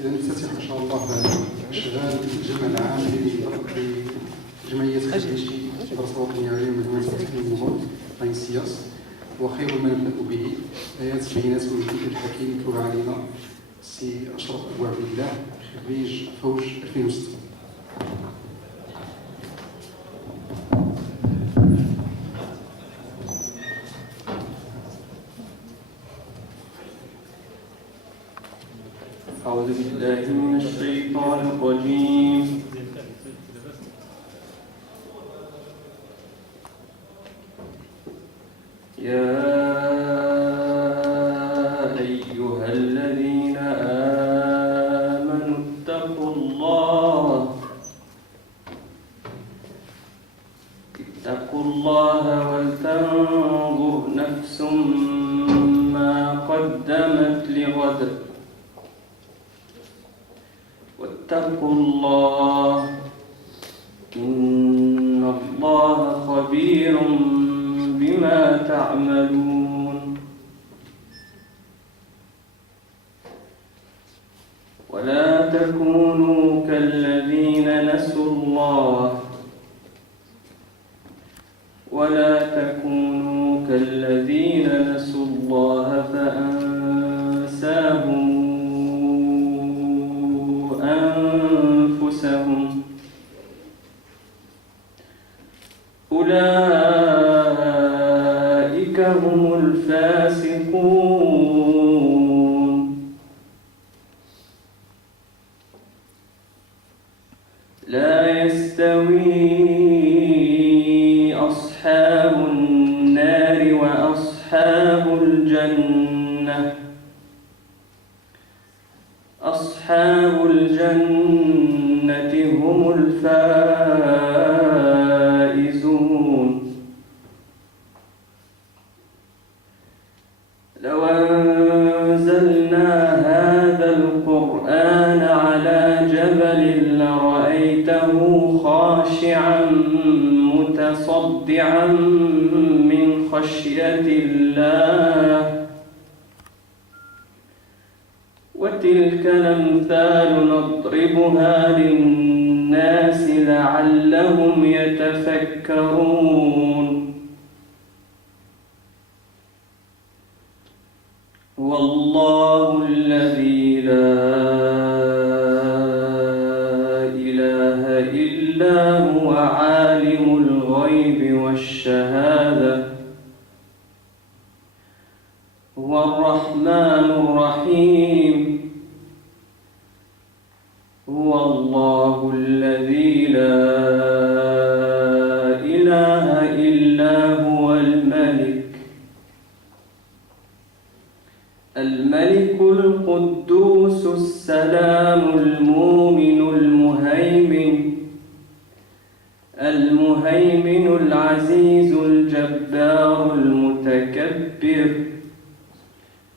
إذا نفتتح إن شاء الله أشغال الجمع العام لجمعية خريجي المدرسة الوطنية العليا مجموعة التحليل المغول عين السياس. وخير ما نبدأ به آيات بينات من الذكر الحكيم يتلوها علينا سي أشرف أبو عبد الله خريج فوج 2006. أعوذ بالله من الشيطان الرجيم. يا أيها الذين آمنوا اتقوا الله ولتنظر نفس ما قدمت لغد واتقوا الله إن الله خبير بما تعملون. ولا تكونوا كالذين نسوا الله فأنساهم أنفسهم أولئك هم الفاسقون. لا يستوي أصحاب النار وأصحاب الجنة. أصحاب الجنة هم الفائزون. لو أنزلنا هذا القرآن على جبل لرأيته خاشعا متصدعا من خشية الله. وتلك الأمثال نضربها للناس لعلهم يتفكرون. هو الله الذي لا إله إلا هو عالم الغيب والشهادة. هو الرحمن الرحيم. هو الله الذي لا إله إلا هو الملك القدوس السلام المؤمن المهيمن العزيز الجبار المتكبر.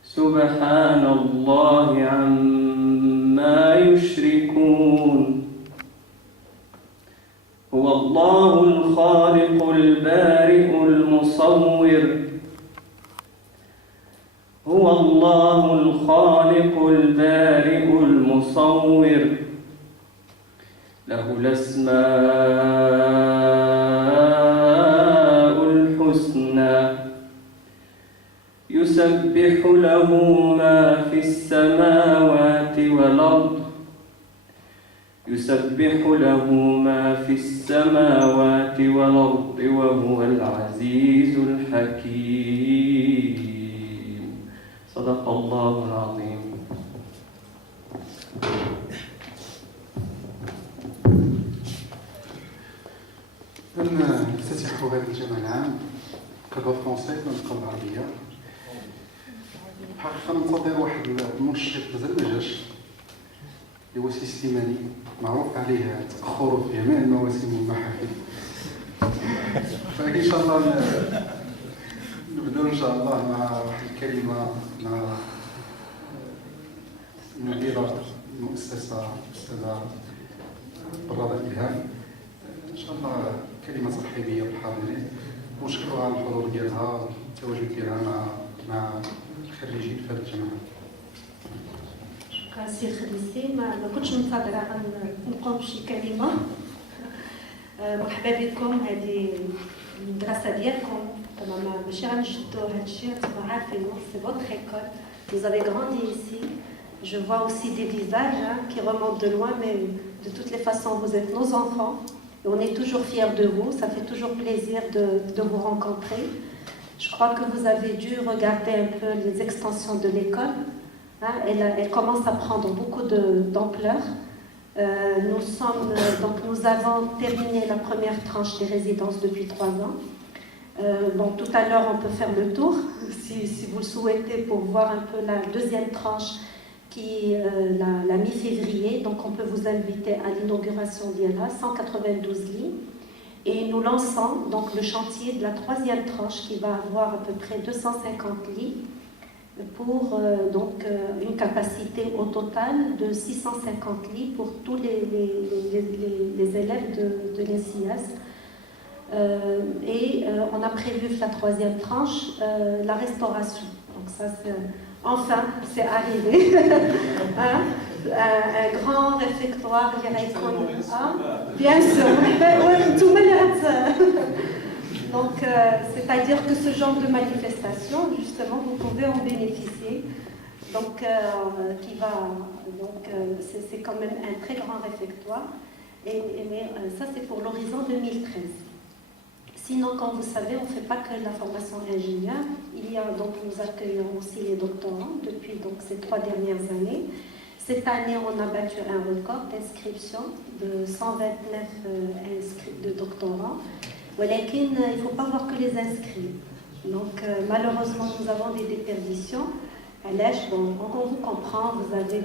سبحان الله عما يشركون. هو الله الخالق البارئ المصور. هو الله الخالق البارئ المصور. له الأسماء الحسنى. يسبح له ما في السماوات والأرض. يسبح له ما في السماوات والأرض وهو العزيز الحكيم. صدق الله العظيم. نفتتح هذا الجمع العام كادو فرونسي باللغة العربية. حقيقة ننتظر واحد المنشط مازال ما جاش اللي هو سي سليماني، معروف عليه تأخره في جميع المواسم والمحافل. فإن شاء الله نبدأ إن شاء الله مع واحد الكلمة مع مديرة المؤسسة الأستاذة برادة إلهام. إن شاء الله كلمة ترحيبية بالحاضرين ونشكرها على الحضور ديالها والتواجد ديالها مع الخريجين في هذا الجمعية. كسي خليسي ما كنتش مصادرة نقوم بشي كلمة. مرحبا بكم، هذه المدرسة ديالكم. تماما ماشي غنشدو هادشي، نتوما عارفينو سي فوتر école. Vous avez grandi ici. Je vois aussi des visages qui remontent de loin, mais de toutes les façons, vous êtes nos enfants. Et on est toujours fiers de vous. Ça fait toujours plaisir de vous rencontrer. Je crois que vous avez dû regarder un peu les extensions de l'école. Hein, elle commence à prendre beaucoup d'ampleur. Nous avons terminé la première tranche des résidences depuis 3 ans. Bon, tout à l'heure, on peut faire le tour, si vous le souhaitez, pour voir un peu la deuxième tranche qui la mi-février. Donc, on peut vous inviter à l'inauguration d'IALA, 192 lits. Et nous lançons donc le chantier de la 3e tranche qui va avoir à peu près 250 lits pour une capacité au total de 650 lits pour tous les élèves de l'INSIAS. On a prévu la 3e tranche, la restauration. Donc ça, enfin, c'est arrivé. Hein? Un grand réfectoire, bien sûr. Donc, c'est-à-dire que ce genre de manifestation, justement, vous pouvez en bénéficier. Donc, c'est quand même un très grand réfectoire. Mais ça, c'est pour l'horizon 2013. Sinon, comme vous savez, on ne fait pas que la formation ingénieur. Nous accueillons aussi les doctorants depuis ces 3 dernières années. Cette année, on a battu un record d'inscription de 129 de doctorants. Il ne faut pas voir que les inscrits. Donc, malheureusement, nous avons des déperditions. On vous comprend, vous avez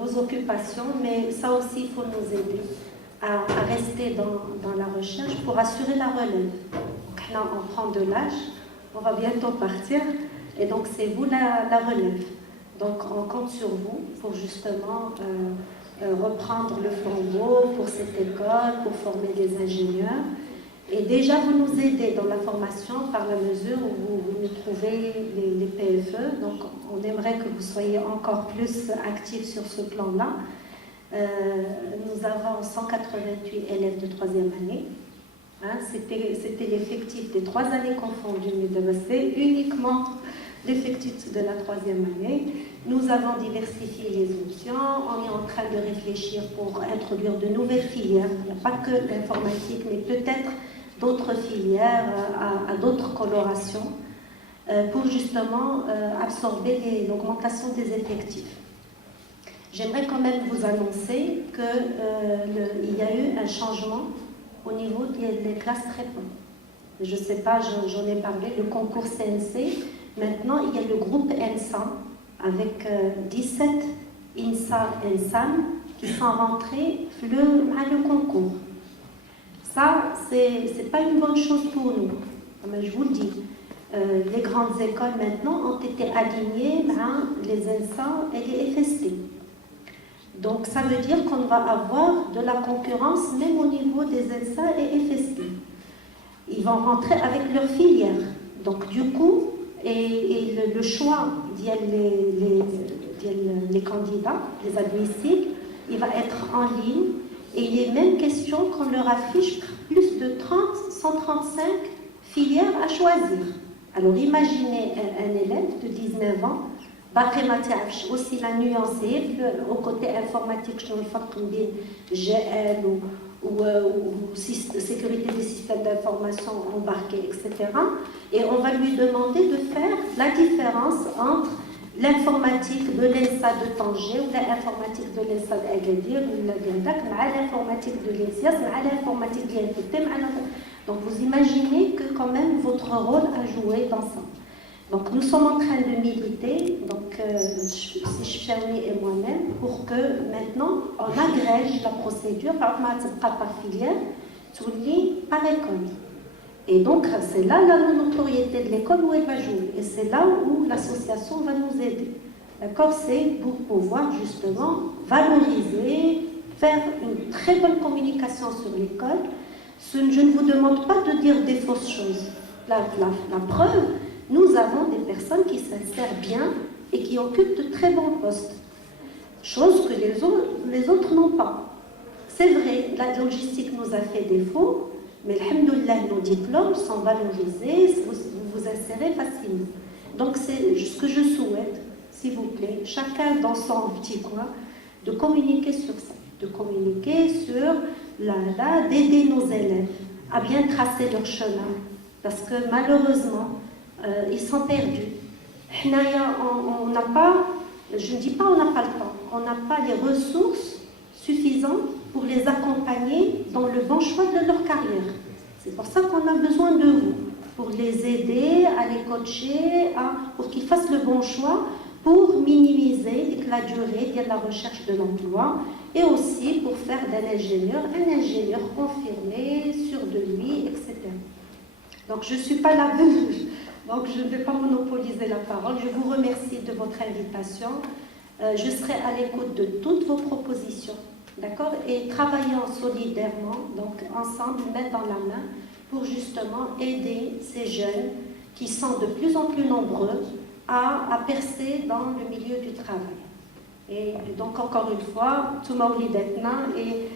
vos occupations, mais ça aussi, il faut nous aider à rester dans la recherche pour assurer la relève. Donc, là, on prend de l'âge, on va bientôt partir, et donc c'est vous la relève. Donc, on compte sur vous pour justement reprendre le flambeau pour cette école, pour former des ingénieurs. Et déjà, vous nous aidez dans la formation par la mesure où vous nous trouvez les PFE. Donc, on aimerait que vous soyez encore plus actifs sur ce plan-là. Nous avons 188 élèves de 3e année. Hein, c'était l'effectif des 3 années confondues, mais c'est uniquement l'effectif de la 3e année. Nous avons diversifié les options. On est en train de réfléchir pour introduire de nouvelles filières. Il n'y a pas que l'informatique, mais peut-être d'autres filières à d'autres colorations pour justement absorber l'augmentation des effectifs. J'aimerais quand même vous annoncer qu'il y a eu un changement au niveau des classes prépa. Je ne sais pas, j'en ai parlé, le concours CNC. Maintenant, il y a le groupe ENSA avec 17 INSA ENSAM qui sont rentrés à le concours. Ça, c'est pas une bonne chose pour nous. Mais je vous le dis. Les grandes écoles maintenant ont été alignées les ENSA et les FST. Donc, ça veut dire qu'on va avoir de la concurrence même au niveau des ENSA et FST. Ils vont rentrer avec leur filière. Donc, du coup, le choix des candidats, les admissibles, il va être en ligne. Et il est même question qu'on leur affiche plus de 135 filières à choisir. Alors, imaginez un élève de 19 ans, aussi la nuancer, au côté informatique, je ne sais pas combien, GL ou sécurité des systèmes d'information embarqués, etc. Et on va lui demander de faire la différence entre l'informatique de l'ENSA de Tanger ou l'informatique de l'ENSA d'Agadir ou l'informatique de l'INSIAS, l'informatique de l'INPT. Donc vous imaginez que quand même votre rôle a joué dans ça. Donc nous sommes en train de militer, donc Sichfaoui et moi-même, pour que maintenant on agrège la procédure par filière, par école. Et donc c'est là la notoriété de l'école où elle va jouer. Et c'est là où l'association va nous aider. D'accord? C'est pour pouvoir justement valoriser, faire une très bonne communication sur l'école. Je ne vous demande pas de dire des fausses choses. La preuve, nous avons des personnes qui s'insèrent bien et qui occupent de très bons postes. chose que les autres n'ont pas. C'est vrai, la logistique nous a fait défaut, mais alhamdoulilah, nos diplômes sont valorisés, vous vous insérez facilement. Donc c'est ce que je souhaite, s'il vous plaît, chacun dans son petit coin, de communiquer sur ça, de communiquer sur d'aider nos élèves à bien tracer leur chemin, parce que malheureusement, ils sont perdus. On n'a pas, je ne dis pas on n'a pas le temps, on n'a pas les ressources suffisantes pour les accompagner dans le bon choix de leur carrière. C'est pour ça qu'on a besoin de vous, pour les aider, à les coacher, pour qu'ils fassent le bon choix, pour minimiser la durée de la recherche de l'emploi et aussi pour faire d'un ingénieur un ingénieur confirmé, sûr de lui, etc. Donc je ne suis pas la veuve, donc je ne vais pas monopoliser la parole. Je vous remercie de votre invitation. Je serai à l'écoute de toutes vos propositions, d'accord? Et travaillons solidairement, donc ensemble, main dans la main, pour justement aider ces jeunes qui sont de plus en plus nombreux à percer dans le milieu du travail. Et donc, encore une fois, tout le monde et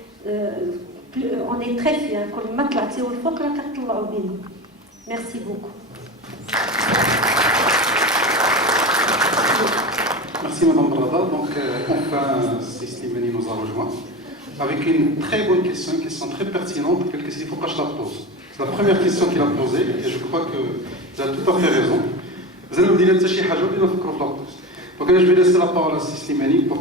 on est très fiers. Merci beaucoup. Merci Madame Brada. Donc, enfin, Slimani nous a rejoint avec une très bonne question, une question très pertinente, il ne faut pas que je la pose. C'est la première question qu'il a posée et je crois qu'il a tout à fait raison. Vous allez me dire que c'est quelque chose de Donc, je vais laisser la parole à Slimani pour